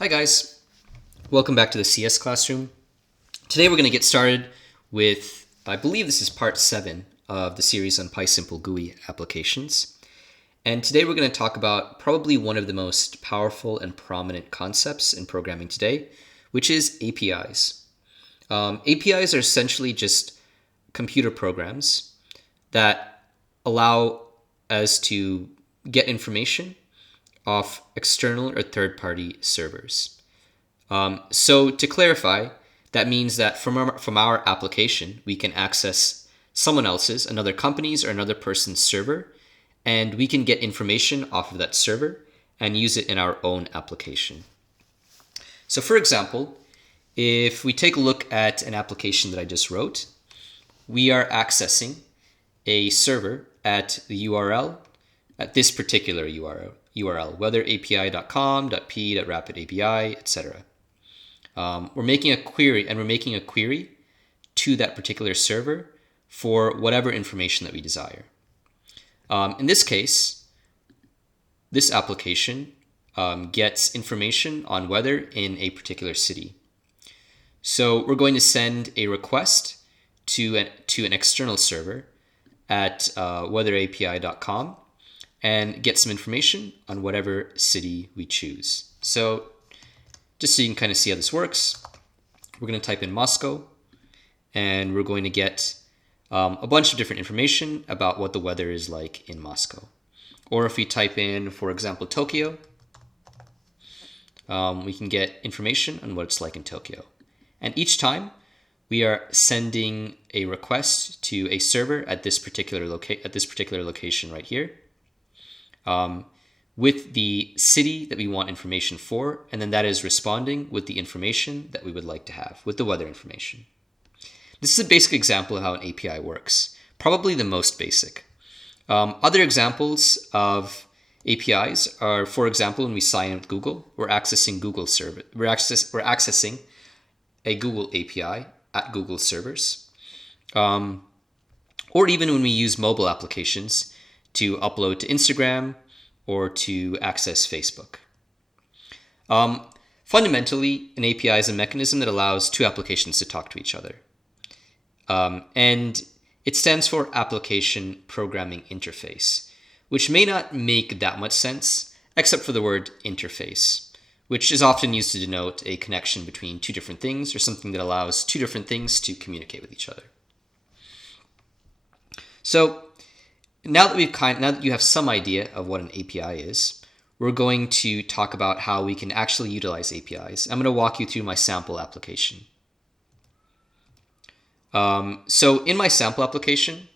Hi guys, welcome back to the CS classroom. Today we're going to get started with, I believe this is part 7 of the series on PySimpleGUI applications. And today we're going to talk about probably one of the most powerful and prominent concepts in programming today, which is APIs. APIs are essentially just computer programs that allow us to get information off external or third-party servers. So to clarify, that means that from our application, we can access someone else's, another company's or another person's server, and we can get information off of that server and use it in our own application. So for example, if we take a look at an application that I just wrote, we are accessing a server at the URL, at this particular URL, weatherapi.com.p.rapidapi, etc. We're making a query, to that particular server for whatever information that we desire. In this case, this application gets information on weather in a particular city. So we're going to send a request to an external server at weatherapi.com and get some information on whatever city we choose. So just so you can kind of see how this works, we're going to type in Moscow, and we're going to get a bunch of different information about what the weather is like in Moscow. Or if we type in, for example, Tokyo, we can get information on what it's like in Tokyo. And each time we are sending a request to a server at this particular location right here, with the city that we want information for, and then that is responding with the information that we would like to have, with the weather information. This is a basic example of how an API works, probably the most basic. Other examples of APIs are, for example, when we sign in with Google, we're accessing Google server. We're accessing a Google API at Google servers. Or even when we use mobile applications to upload to Instagram or to access Facebook. Fundamentally, an API is a mechanism that allows two applications to talk to each other. And it stands for Application Programming Interface, which may not make that much sense, except for the word interface, which is often used to denote a connection between two different things or something that allows two different things to communicate with each other. So now that you have some idea of what an API is, we're going to talk about how we can actually utilize APIs. I'm going to walk you through my sample application. So in my sample application,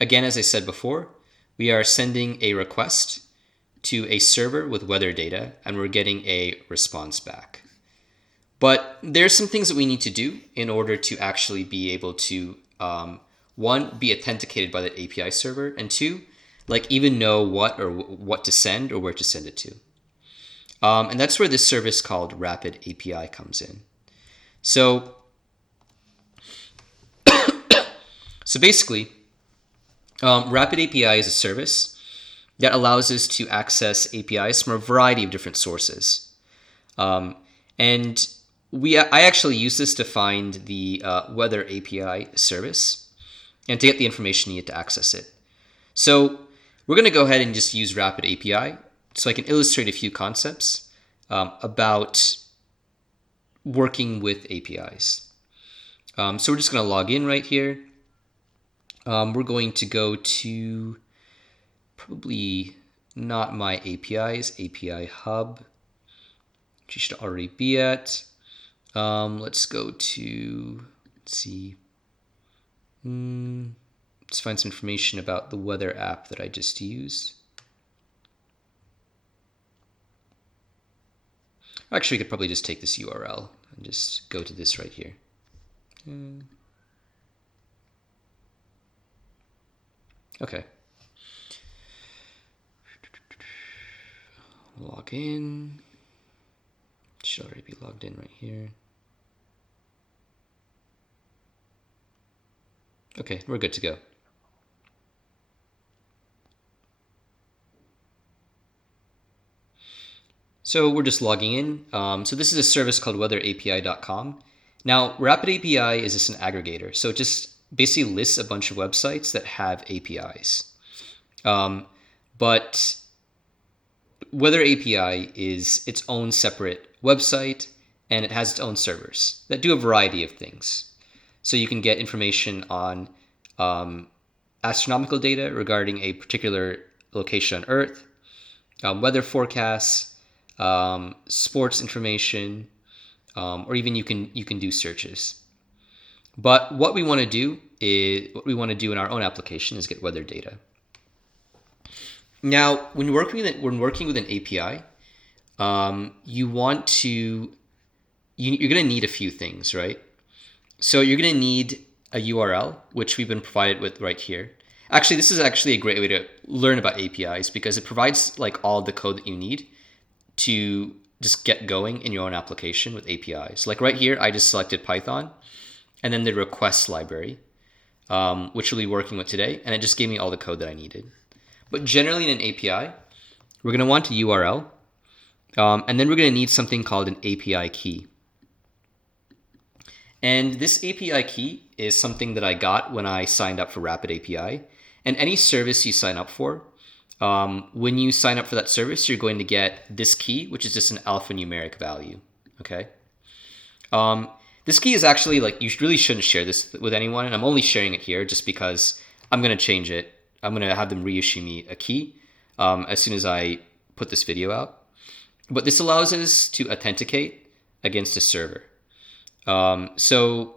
again, as I said before, we are sending a request to a server with weather data, and we're getting a response back. But there's some things that we need to do in order to actually be able to, one, be authenticated by that API server, and two, even know what to send or where to send it to. And that's where this service called RapidAPI comes in. So basically, RapidAPI is a service that allows us to access APIs from a variety of different sources. And I actually use this to find the Weather API service and to get the information needed to access it. So we're going to go ahead and just use RapidAPI so I can illustrate a few concepts about working with APIs. So we're just going to log in right here. We're going to go to probably not my APIs, API Hub, which you should already be at. Let's go to, let's find some information about the weather app that I just used. Actually, we could probably just take this URL and just go to this right here. Okay. Log in. Should already be logged in right here. Okay, we're good to go. So we're just logging in. So this is a service called weatherapi.com. Now, RapidAPI is just an aggregator. So it just basically lists a bunch of websites that have APIs. But Weather API is its own separate website, and it has its own servers that do a variety of things. So you can get information on astronomical data regarding a particular location on Earth, weather forecasts, sports information, or even you can do searches. But what we want to do in our own application is get weather data. Now, when working with an API, you're going to need a few things, right? So you're going to need a URL, which we've been provided with right here. Actually, this is actually a great way to learn about APIs because it provides like all the code that you need to just get going in your own application with APIs. Like right here, I just selected Python and then the requests library, which we'll be working with today. And it just gave me all the code that I needed. But generally in an API, we're going to want a URL, and then we're going to need something called an API key. And this API key is something that I got when I signed up for RapidAPI. And any service you sign up for, when you sign up for that service, you're going to get this key, which is just an alphanumeric value. Okay. This key is actually like, you really shouldn't share this with anyone. And I'm only sharing it here just because I'm going to change it. I'm going to have them reissue me a key as soon as I put this video out. But this allows us to authenticate against a server. So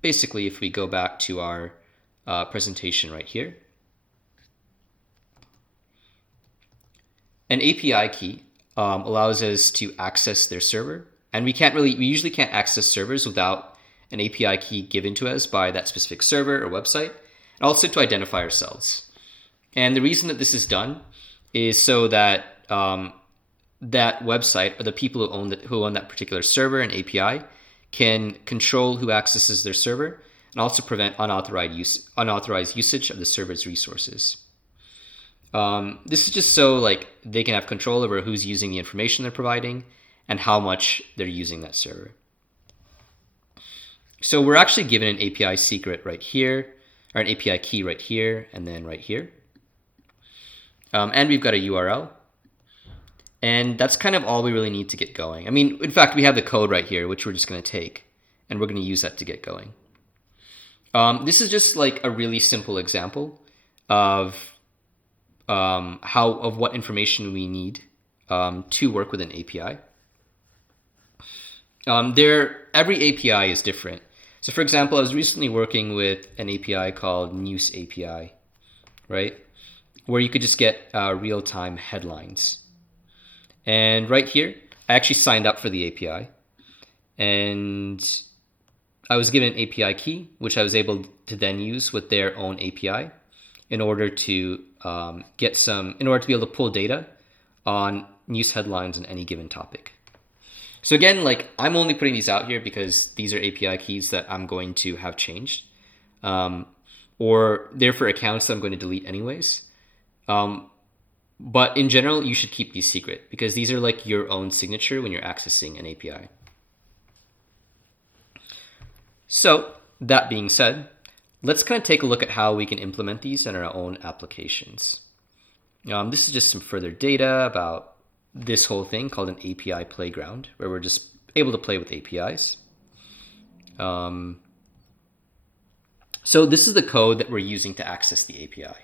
basically, if we go back to our presentation right here, an API key allows us to access their server. And we usually can't access servers without an API key given to us by that specific server or website. And also to identify ourselves. And the reason that this is done is so that that website or the people who own that particular server and API can control who accesses their server and also prevent unauthorized usage of the server's resources. This is just so like they can have control over who's using the information they're providing and how much they're using that server. So we're actually given an API secret right here, or an API key right here, and then right here. And we've got a URL. And that's kind of all we really need to get going. I mean, in fact, we have the code right here, which we're just going to take, and we're going to use that to get going. This is just like a really simple example of what information we need to work with an API. Every API is different. So for example, I was recently working with an API called NewsAPI, right? Where you could just get real-time headlines. And right here, I actually signed up for the API. And I was given an API key, which I was able to then use with their own API in order to be able to pull data on news headlines on any given topic. So again, like I'm only putting these out here because these are API keys that I'm going to have changed, or they're for accounts that I'm going to delete anyways. But in general, you should keep these secret because these are like your own signature when you're accessing an API. So that being said, let's kind of take a look at how we can implement these in our own applications. This is just some further data about this whole thing called an API playground, where we're just able to play with APIs. So this is the code that we're using to access the API.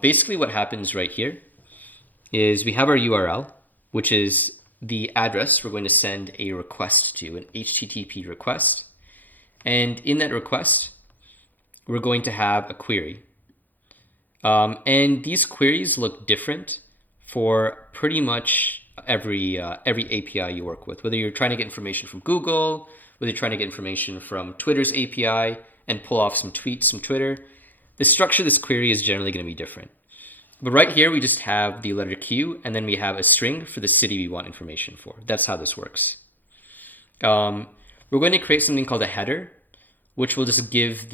Basically what happens right here is we have our URL, which is the address we're going to send a request to, an HTTP request. And in that request, we're going to have a query. And these queries look different for pretty much every API you work with, whether you're trying to get information from Google, whether you're trying to get information from Twitter's API and pull off some tweets from Twitter. The structure of this query is generally going to be different. But right here, we just have the letter Q, and then we have a string for the city we want information for. That's how this works. We're going to create something called a header, which will just give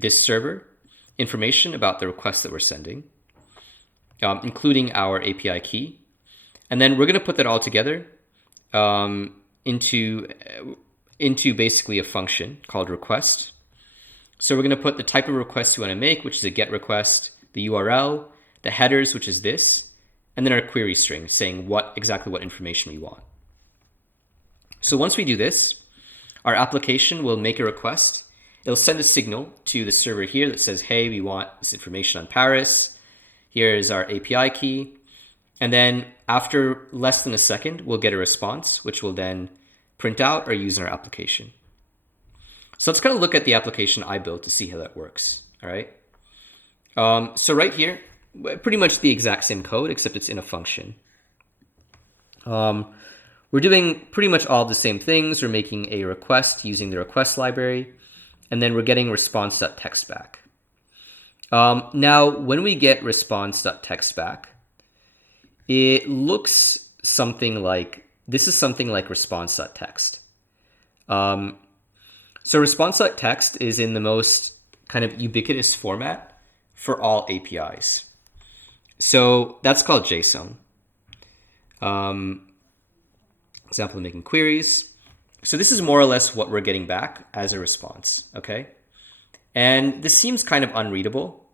this server information about the request that we're sending. including our API key. And then we're going to put that all together into basically a function called request. So we're going to put the type of request we want to make, which is a GET request, the URL, the headers, which is this, and then our query string saying exactly what information we want. So once we do this, our application will make a request. It'll send a signal to the server here that says, hey, we want this information on Paris. Here is our API key. And then after less than a second, we'll get a response, which will then print out or use in our application. So let's kind of look at the application I built to see how that works. All right. So right here, pretty much the exact same code, except it's in a function. We're doing pretty much all the same things. We're making a request using the request library, and then we're getting response.text back. Now, when we get response.text back, it looks something like, this is something like response.text. So response.text is in the most kind of ubiquitous format for all APIs. So that's called JSON. Example of making queries. So this is more or less what we're getting back as a response, okay? And this seems kind of unreadable.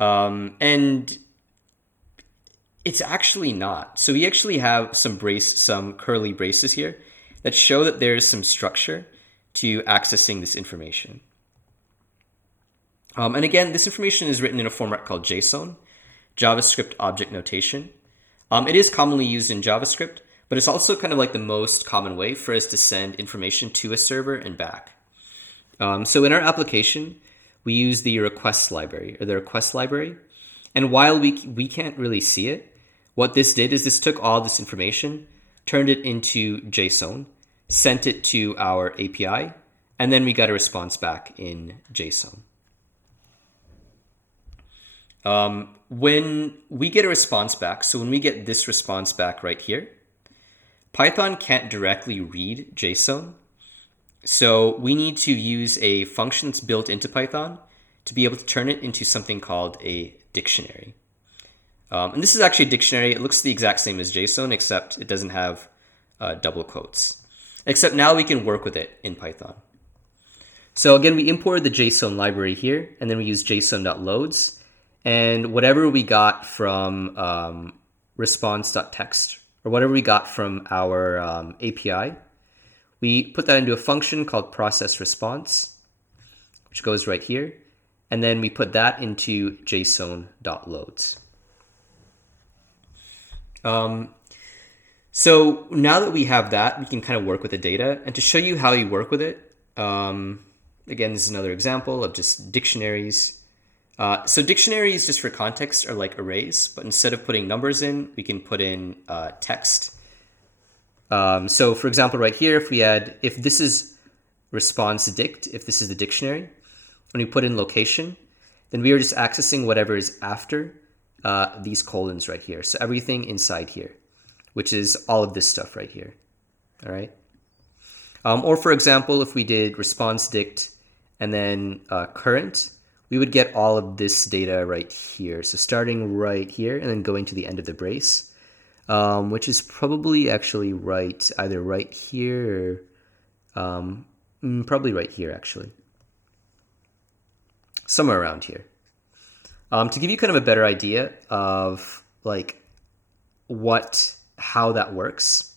And it's actually not. So we actually have some curly braces here that show that there's some structure to accessing this information. And again, this information is written in a format called JSON, JavaScript Object Notation. It is commonly used in JavaScript, but it's also kind of like the most common way for us to send information to a server and back. So in our application, we use the request library, or the request library. And while we can't really see it, what this did is this took all this information, turned it into JSON, sent it to our API, and then we got a response back in JSON. When we get a response back, so when we get this response back right here, Python can't directly read JSON. So we need to use a function that's built into Python to be able to turn it into something called a dictionary. And this is actually a dictionary. It looks the exact same as JSON, except it doesn't have double quotes. Except now we can work with it in Python. So again, we imported the JSON library here, and then we use JSON.loads. And whatever we got from response.text, or whatever we got from our API, we put that into a function called processResponse, which goes right here. And then we put that into JSON.loads. So now that we have that, we can kind of work with the data. And to show you how you work with it, again, this is another example of just dictionaries. So dictionaries, just for context, are like arrays, but instead of putting numbers in, we can put in text. So for example, right here, if this is response dict, if this is the dictionary, when we put in location, then we are just accessing whatever is after these colons right here. So everything inside here, which is all of this stuff right here. All right. Or for example, if we did response dict and then current, we would get all of this data right here. So starting right here and then going to the end of the brace, which is probably actually either right here or probably right here actually. Somewhere around here. To give you kind of a better idea of like how that works.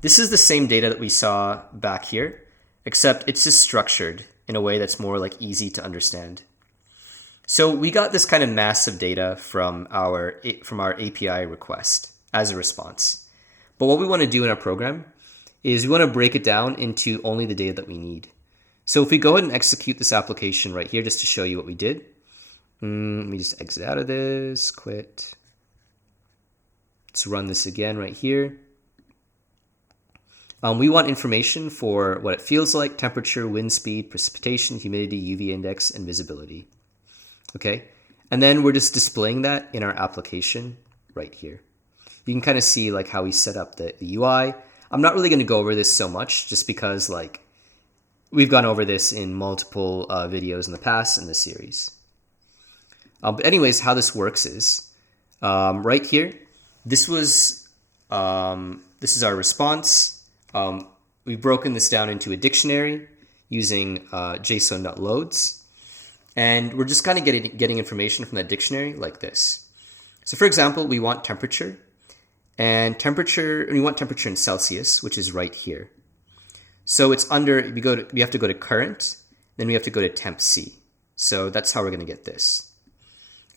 This is the same data that we saw back here, except it's just structured in a way that's more like easy to understand. So we got this kind of massive data from our API request as a response. But what we want to do in our program is we want to break it down into only the data that we need. So if we go ahead and execute this application right here, just to show you what we did. Let me just exit out of this, quit. Let's run this again right here. We want information for what it feels like, temperature, wind speed, precipitation, humidity, UV index, and visibility. Okay, and then we're just displaying that in our application right here. You can kind of see like how we set up the UI. I'm not really going to go over this so much just because like we've gone over this in multiple videos in the past in this series. But anyways, how this works is right here, this is our response. We've broken this down into a dictionary using JSON.loads. And we're just kind of getting information from that dictionary like this. So for example, we want temperature. And we want temperature in Celsius, which is right here. So it's under, we have to go to current, then we have to go to temp C. So that's how we're going to get this.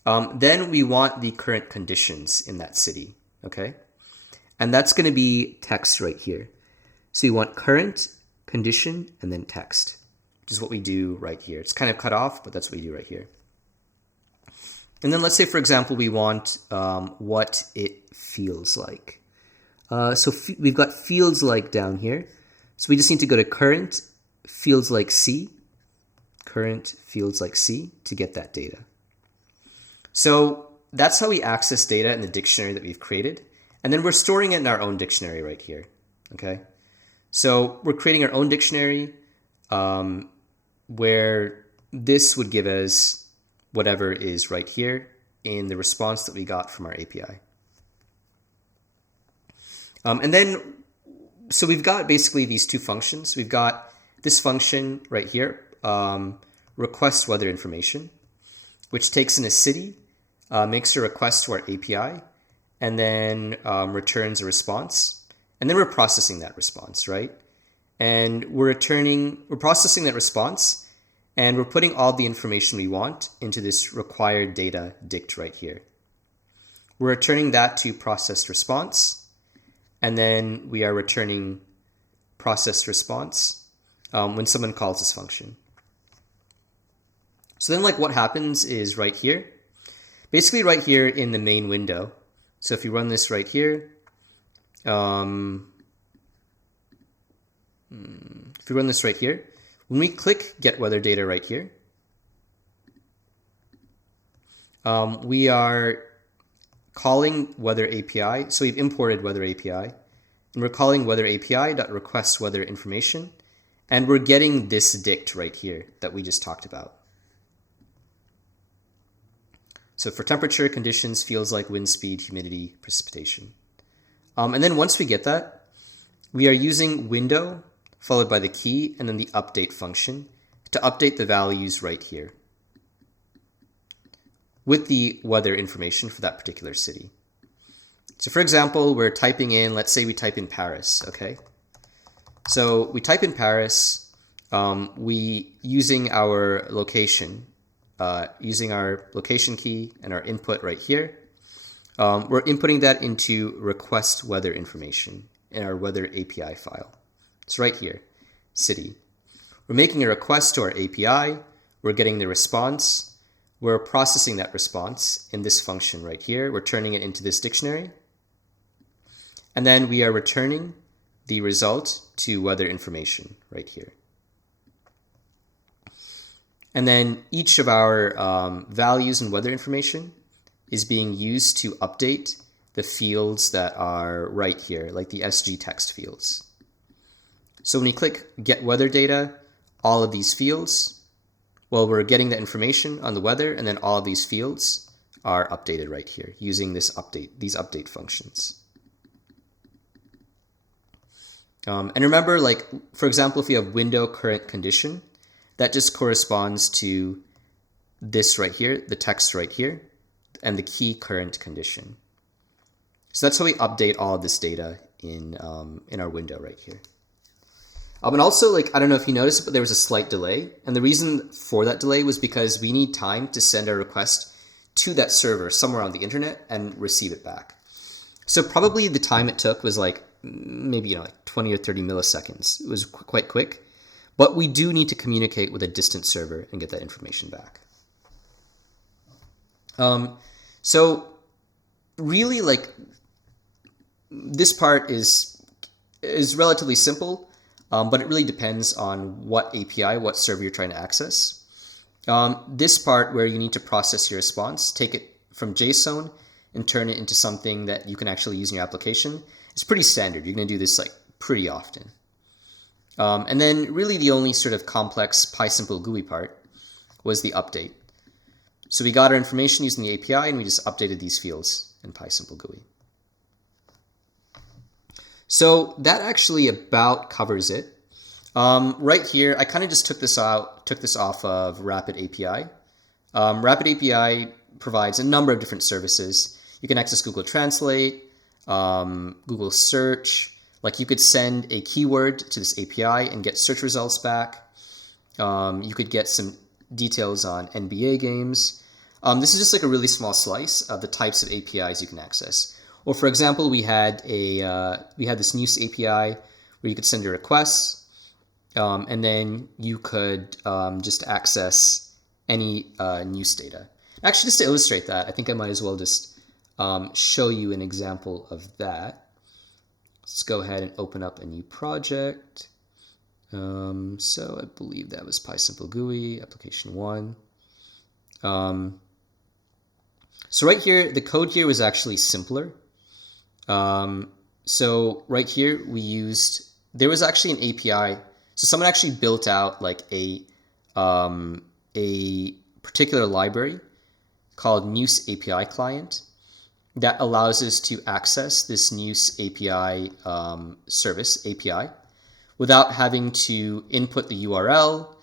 Then we want the current conditions in that city, okay? And that's going to be text right here. So you want current, condition, and then text, which is what we do right here. It's kind of cut off, but that's what we do right here. And then let's say, for example, we want what it feels like. We've got feels like down here. So we just need to go to current feels like C, current feels like C to get that data. So that's how we access data in the dictionary that we've created. And then we're storing it in our own dictionary right here, okay? So we're creating our own dictionary where this would give us whatever is right here in the response that we got from our API. So we've got basically these two functions. We've got this function right here, request weather information, which takes in a city, makes a request to our API, and then returns a response. And then we're processing that response, right? And we're processing that response, and we're putting all the information we want into this required data dict right here. We're returning that to processed response, and then we are returning processed response when someone calls this function. So then what happens is right here, basically right here in the main window. So if you run this right here, when we click get weather data right here, we are calling weather API. So we've imported weather API, and we're calling weather API.request weather information, and we're getting this dict right here that we just talked about. So for temperature, conditions, feels like, wind speed, humidity, precipitation. And then once we get that, we are using window followed by the key and then the update function to update the values right here with the weather information for that particular city. So for example, we're typing in, let's say we type in Paris, okay? So we type in Paris, using our location key and our input right here. We're inputting that into request weather information in our weather API file. It's right here, city. We're making a request to our API. We're getting the response. We're processing that response in this function right here. We're turning it into this dictionary. And then we are returning the result to weather information right here. And then each of our values in weather information is being used to update the fields that are right here, like the SG text fields. So when you click Get Weather Data, all of these fields, we're getting the information on the weather, and then all of these fields are updated right here using these update functions. And remember, for example, if you have window current condition, that just corresponds to this right here, the text right here, and the key current condition. So that's how we update all of this data in our window right here. And also, I don't know if you noticed, but there was a slight delay. And the reason for that delay was because we need time to send our request to that server somewhere on the internet and receive it back. So probably the time it took was maybe 20 or 30 milliseconds. It was quite quick. But we do need to communicate with a distant server and get that information back. So really, this part is relatively simple. But it really depends on what API, what server you're trying to access. This part where you need to process your response, take it from JSON and turn it into something that you can actually use in your application, is pretty standard. You're going to do this pretty often. And then really the only sort of complex PySimpleGUI part was the update. So we got our information using the API and we just updated these fields. and PySimpleGUI. So that actually about covers it. Right here, I kind of just took this off of RapidAPI. RapidAPI provides a number of different services. You can access Google Translate, Google Search. Like you could send a keyword to this API and get search results back. You could get some details on NBA games. This is just like a really small slice of the types of APIs you can access. Or for example, we had this NewsAPI where you could send a request, and then you could just access any news data. Actually, just to illustrate that, I think I might as well just show you an example of that. Let's go ahead and open up a new project. So I believe that was PySimpleGUI, application 1. So right here, the code here was actually simpler. So right here, there was actually an API. So someone actually built out like a particular library called NewsAPI client that allows us to access this NewsAPI service API without having to input the URL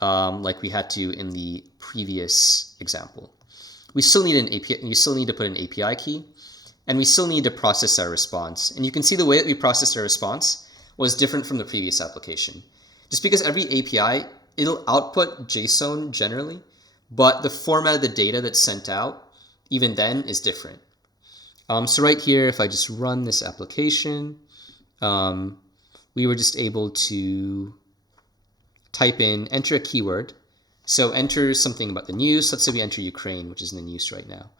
like we had to in the previous example. We still need an API. You still need to put an API key, and we still need to process our response. And you can see the way that we processed our response was different from the previous application. Just because every API, it'll output JSON generally, but the format of the data that's sent out, even then, is different. So right here, if I just run this application, we were just able to enter a keyword. So enter something about the news. Let's say we enter Ukraine, which is in the news right now.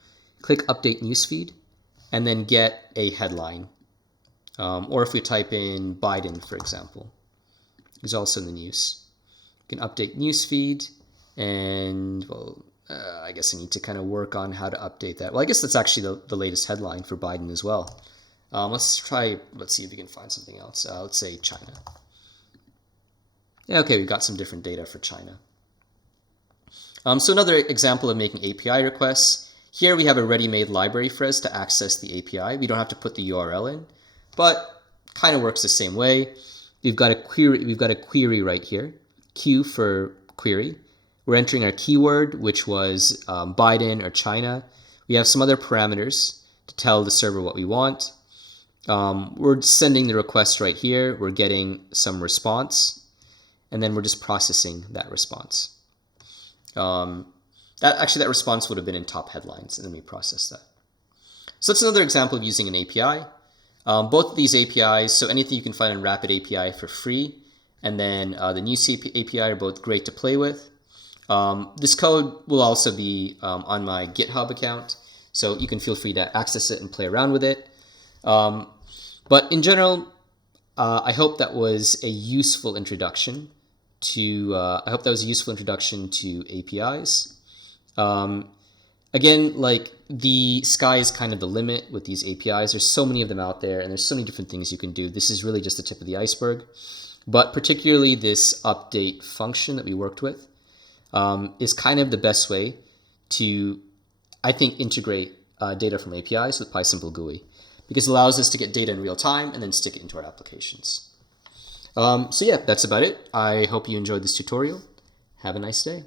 Click Update Newsfeed, and then get a headline. Or if we type in Biden, for example, is also in the news. You can update Newsfeed, and well, I guess I need to kind of work on how to update that. Well, I guess that's actually the latest headline for Biden as well. Let's see if we can find something else. Let's say China. Yeah, okay, we've got some different data for China. So another example of making API requests. Here we have a ready-made library for us to access the API. We don't have to put the URL in, but kind of works the same way. We've got a query right here. Q for query. We're entering our keyword, which was Biden or China. We have some other parameters to tell the server what we want. We're sending the request right here. We're getting some response, and then we're just processing that response. That response would have been in top headlines, and then we process that. So that's another example of using an API. Both of these APIs, so anything you can find on RapidAPI for free, and then the NewsAPI are both great to play with. This code will also be on my GitHub account, so you can feel free to access it and play around with it. But in general, I hope that was a useful introduction to APIs. Again, like the sky is kind of the limit with these APIs. There's so many of them out there, and there's so many different things you can do. This is really just the tip of the iceberg. But particularly this update function that we worked with is kind of the best way to, I think, integrate data from APIs with PySimpleGUI, because it allows us to get data in real time and then stick it into our applications. So yeah, that's about it. I hope you enjoyed this tutorial. Have a nice day.